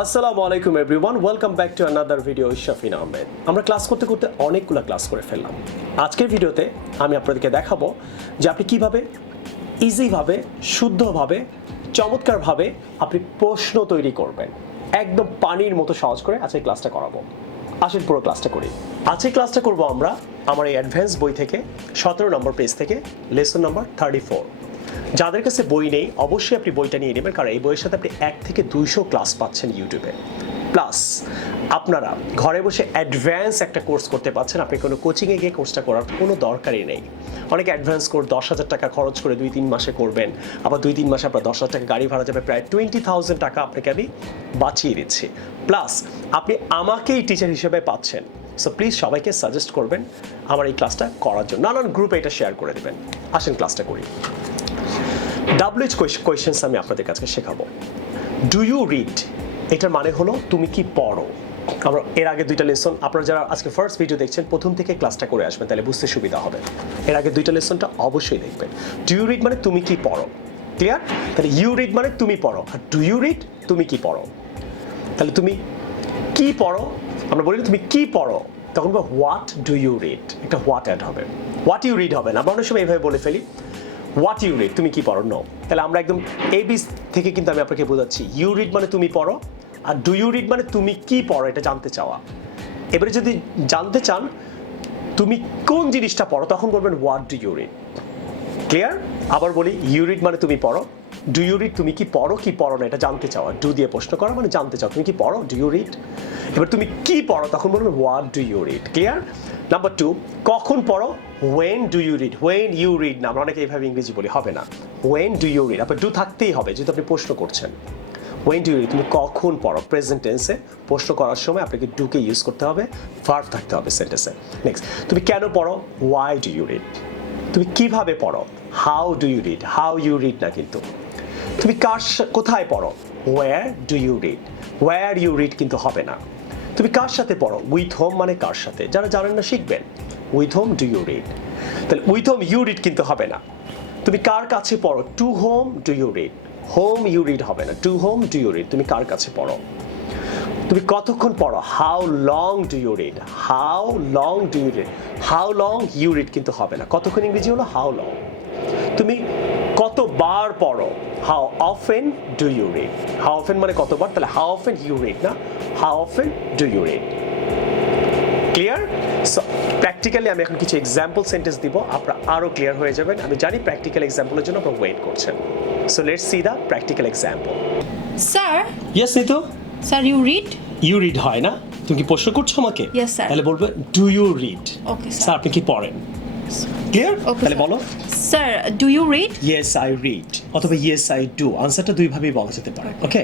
আসসালামু আলাইকুম everyone, welcome back to another video. Shafin Ahmed. আমরা ক্লাস করতে করতে অনেকগুলো ক্লাস করে ফেললাম। আজকের ভিডিওতে আমি আপনাদেরকে দেখাবো যে আপনি কিভাবে ইজিভাবে, শুদ্ধভাবে, চমৎকারভাবে আপনি প্রশ্ন তৈরি করবেন, একদম পানির মতো সহজ করে আজকের ক্লাসটা করাবো। আসেন পুরো ক্লাসটা করি। আজকের ক্লাসটা করবো আমরা আমার এই অ্যাডভান্স বই থেকে 17 নম্বর পেজ থেকে লেসন নাম্বার 34। যাদের কাছে বই নেই অবশ্যই আপনি বইটা নিয়ে নেবেন, কারণ এই বইয়ের সাথে আপনি 1 থেকে 200 ক্লাস পাচ্ছেন ইউটিউবে। প্লাস আপনারা ঘরে বসে অ্যাডভান্স একটা কোর্স করতে পারছেন। আপনি কোনো কোচিংয়ে গিয়ে কোর্সটা করার কোনো দরকারই নেই। অনেকে অ্যাডভান্স কোর্স 10,000 টাকা খরচ করে 2-3 মাসে করবেন, আবার 2-3 মাসে আপনার 10,000 টাকা গাড়ি ভাড়া যাবে, প্রায় 20,000 টাকা আপনাকে আমি বাঁচিয়ে দিচ্ছি। প্লাস আপনি আমাকেই টিচার হিসেবে পাচ্ছেন। সো প্লিজ সবাইকে সাজেস্ট করবেন আমার এই ক্লাসটা করার জন্য, নানান গ্রুপে এটা শেয়ার করে দেবেন। আসেন ক্লাসটা করি। WH কোয়েশ্চেন্স আমি আপনাদের কাছে শেখাবো। ডু ইউ রিড, এটার মানে হলো তুমি কি পড়ো। আমরা এর আগে 2টা লেসন, আপনারা যারা আজকে ফার্স্ট ভিডিও দেখছেন প্রথম থেকে ক্লাসটা করে আসবেন, তাহলে বুঝতে সুবিধা হবে। এর আগে 2টা লেসনটা অবশ্যই দেখবেন। ডু ইউ রিড মানে তুমি কি পড়ো, ক্লিয়ার? তাহলে ইউ রিড মানে তুমি পড়ো, আর ডু ইউ রিড তুমি কি পড়ো। তাহলে তুমি কি পড়ো, আমরা বলি তুমি কি পড়ো, তখন হোয়াট ডু ইউ রিড, একটা হোয়াট অ্যাড হবে, হোয়াট ইউ রিড হবে না। আমরা অনেক সময় এইভাবে বলে ফেলি হোয়াট ইউ রিড, তুমি কি পড়ো। নো, তাহলে আমরা একদম এবিস থেকে কিন্তু আমি আপনাকে বোঝাচ্ছি। ইউ রিড মানে তুমি পড়ো, আর ডু ইউ রিড মানে তুমি কি পড়ো, এটা জানতে চাওয়া। এবারে যদি জানতে চান তুমি কোন জিনিসটা পড়ো, তখন বলবেন what do you read, clear? আবার বলি, ইউ রিড মানে তুমি পড়ো, ডু ইউ রিড তুমি কি পড়ো না, এটা জানতে চাওয়া। ডু দিয়ে প্রশ্ন করা মানে জানতে চাও তুমি কি পড়ো, ডু ইউ রিড। এবার তুমি কি পড়ো, তখন বলবেন what do you read, clear? Number 2, কখন পড়ো, when do you read, when you read না, আমরা অনেকে এইভাবে ইংরেজি বলি, হবে না। when do you read, আপনার ডু থাকতেই হবে যেহেতু আপনি প্রশ্ন করছেন। when do you read, তুমি কখন পড়ো, প্রেজেন্ট টেন্সে প্রশ্ন করার সময় আপনাকে ডুকে ইউজ করতে হবে, ভার্ব থাকতে হবে সেন্টেন্সে। নেক্সট, তুমি কেন পড়ো, why do you read। তুমি কিভাবে পড়ো, how do you read, how you read না কিন্তু। তুমি কোথায় পড়ো, where do you read, where you read কিন্তু হবে না। তুমি কার সাথে পড়ো, উইথ হোম মানে কার সাথে, যারা জানেন না শিখবেন। With whom do you read, তাহলে উইথ হোম ইউ রিড কিন্তু হবে না। তুমি কার কাছে পড়ো, to whom do you read, whom you read হবে না, to whom do you read, তুমি কার কাছে পড়ো। তুমি কতক্ষণ পড়ো, how long do you read, how long do you read, how long you read কিন্তু হবে না। কতক্ষণ ইংরেজি হলো হাউ লং। তুমি কতবার পড়ো, how often do you read, how often মানে কতবার, তাহলে হাউ অফেন ইউ রিড না, how often do you read, clear? So practically আমি এখন কিছু এক্সাম্পল সেন্টেন্স দিব, আপনারা আরও ক্লিয়ার হয়ে যাবেন। আমি জানি প্র্যাকটিক্যাল এক্সাম্পলের জন্য আপনারা ওয়েট করছেন। So let's see the practical example. Sir, yes Nitu, sir you read, you read হয় না, তুমি কি প্রশ্ন করছো আমাকে? Yes, sir. তাহলে বলবে do you read. Okay sir আপনি কি পড়েন, ক্লিয়ার? তাহলে বলো, sir do you read, yes I read অথবা ইয়েস আই ডু। আনসারটা দুইভাবেই বলা যেতে পারে। ওকে,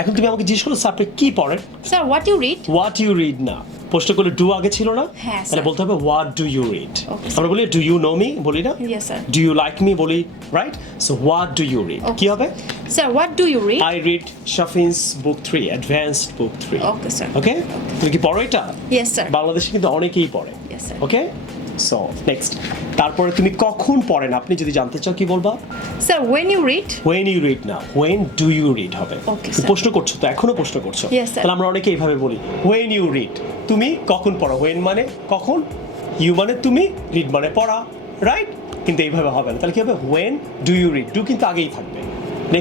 এখন তুমি আমাকে জিজ্ঞেস করো স্যার আপনি কি পড়েন, sir what you read, what you read না, প্রশ্ন করলে ডু আগে ছিল না, হ্যাঁ, তাহলে স্যার। বলতে হবে what do you read. Okay, আমরা বলি ডু ইউ নো মি, বলি না, Yes, sir. Do you like me বলি, right? So what do you read কি হবে, sir what do you read, I read Shafin's book 3, advanced book 3। Okay sir, okay, তুমি কি পড়ো এটা? ইয়েস স্যার, বাংলাদেশে কিন্তু অনেকেই পড়ে। Yes, sir. ওকে, সো নেক্সট, তারপরে তুমি কখন পড়েন আপনি যদি জানতে চাও কি বলবা, sir when you read, when you read না, when do you read হবে। Okay, তুমি sir. প্রশ্ন করছো তো, এখনো প্রশ্ন করছো। Yes, sir. তাহলে আমরা অনেকে এইভাবে বলি when you read, তুমি কখন পড়ো, when মানে কখন, you মানে তুমি, read মানে পড়া, রাইট? কিন্তু এইভাবে হবে না, তাহলে কি হবে, when do you read, do কিন্তু আগেই থাকবে।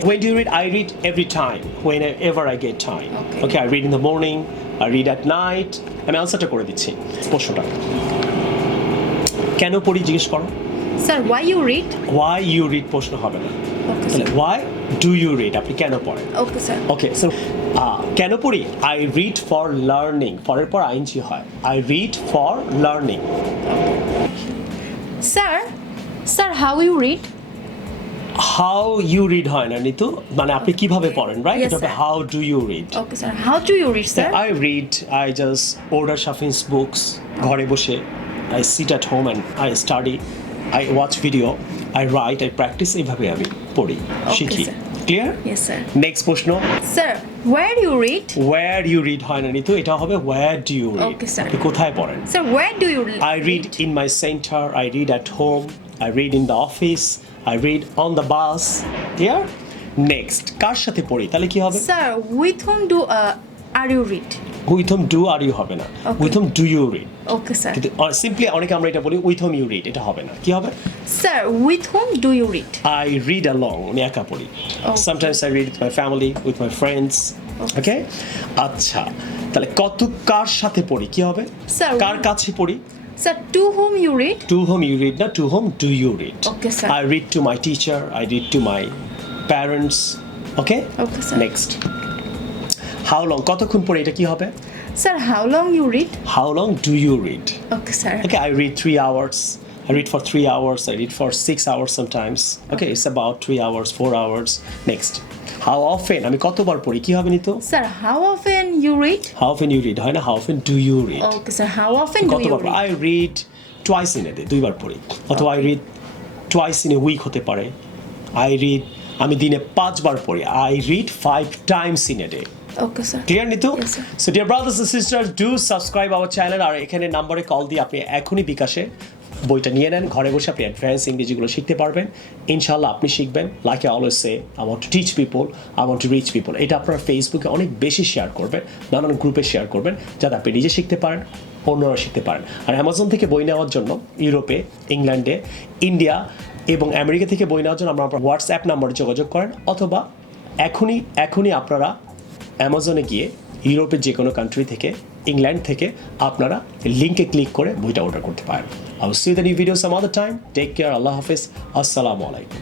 When do you read, I read every time, whenever I get time. Okay, I read in the morning, I read at night. আমি আনসারটা করে দিচ্ছি প্রশ্নটা। কেন পড়ি জিজ্ঞেস করো, sir why you read, why you read প্রশ্ন হবে না, ওকে তাহলে why do you read, আপনি কেন পড়েন। ওকে স্যার, ওকে, সো কেন পড়ি, আই রিড ফর লার্নিং, পরের পর আইনজি হয়, I read for learning. Sir, sir how you read, how you read হয় না নিতু, মানে আপনি কিভাবে পড়েন, রাইট? Yes, এটা হবে sir. How do you read. Okay sir how do you read, sir I read, I just order Shafin's books, ঘরে বসে I sit at home and I study, I watch video, I write, I practise, এইভাবে আমি পড়ি, শিখি, sir. Clear? Yes sir, next প্রশ্ন, sir where you read, where you read হয় না নিতু, এটা হবে where do you read, Okay, sir. আপনি কোথায় পড়েন। Sir where do you read, I read in my center, I read at home, I read in the office, I read on the bus. Clear? Next, কার সাথে পড়ি, তাহলে কি হবে? Sir with whom do are you read? With whom do are you হবে না, Okay. With whom do you read. Okay, sir. কিন্তু simply অনেকে আমরা এটা বলি উইথ হোম ইউ রিড, এটা হবে না। কি হবে? Sir, with whom do you read? I read along, আমি একা পড়ি। Okay. Sometimes I read with my family, with my friends. Okay. Okay? আচ্ছা, তাহলে কার সাথে পড়ি কি হবে? Sir, কার কাছে পড়ি? Sir, to whom you read? To whom you read, not to whom do you read? Okay, sir. I read to my teacher, I read to my parents. Okay? Okay, sir. Next. How long? কতক্ষণ পড়ি, এটা কি হবে? Sir, how long you read? How long do you read? Okay, sir. Okay, I read 3 hours. I read for 3 hours. I read for 6 hours sometimes. Okay, it's about 3 hours, 4 hours. Next. How often? আমি কতবার পড়ি কি হবে নিতো? Sir, how often you read? How often you read হয় না, how often do you read? Okay, sir. How often do you কতবার পড়ি? read? I read twice in a day, দুইবার পড়ি। অথবা I read twice in a week হতে পারে। আমি দিনে 5 বার পড়ি। I read 5 times in a day. Okay, sir. Clear Nitu? Yes, sir. So dear brothers and sisters, do subscribe our channel আর এখানে নম্বরে কল দিয়ে আপনি এখনই বিকাশে বইটা নিয়ে নেন, ঘরে বসে আপনি অ্যাডভান্স ইংরেজিগুলো শিখতে পারবেন। ইনশাআল্লাহ আপনি শিখবেন। Like I always say, I want to teach people, I want to reach people. এটা আপনারা ফেসবুকে অনেক বেশি শেয়ার করবেন, নানান গ্রুপে শেয়ার করবেন, যাতে আপনি নিজে শিখতে পারেন, অন্যরা শিখতে পারেন। আর অ্যামাজন থেকে বই নেওয়ার জন্য ইউরোপে, ইংল্যান্ডে, ইন্ডিয়া এবং আমেরিকা থেকে বই নেওয়ার জন্য আপনার হোয়াটসঅ্যাপ নাম্বারে যোগাযোগ করেন, অথবা এখনই আপনারা অ্যামাজনে গিয়ে ইউরোপের যে কোনো কান্ট্রি থেকে, ইংল্যান্ড থেকে আপনারা লিঙ্কে ক্লিক করে বইটা অর্ডার করতে পারেন। I will see you in the new video some other time. Take care. Allah Hafiz. Assalamu alaikum.